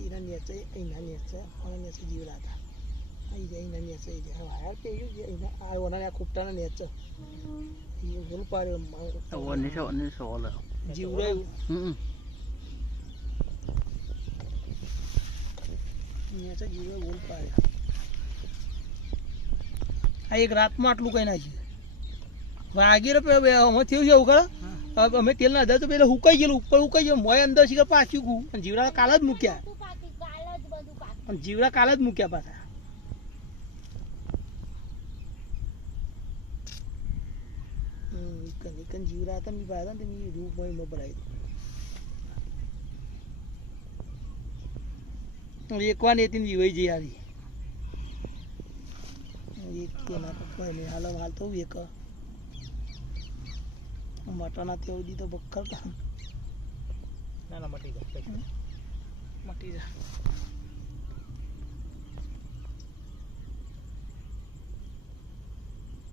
એના નેચે એના નેચે અને નેચે જીવડા હતા અહીં જાય એના નેચે જાય વાયર પેયું છે એના આ ઓના ખોપટાના નેચે એ ગોલ પાડ્યો ઓને સોલ જીવડા નેચે જીવડા ગોલ પાડ્યો આ એક રાતમાં આટલું કઈ નાખ્યું વાગી રે અમે થયું છે એવું કરે અમે તેલ ના તો પેલા હુકાઈ ગયેલું ઉપર હુકાઈ ગયું મોય અંદર શીખર પાછું ગયું અને જીવડા કાલ જ મૂક્યા અને જીવડા કાલ જ મૂક્યા પાછા કન જીવડા હતા ને પાછા ને મેં રૂપ મોય ભરાઈ દીધું એકવાર ને એથી જીવાઈ જઈ આવી એક તેના કોઈ નહીં હાલ તો એક મટના તેવું દીધો બક્કર ના મટી જાય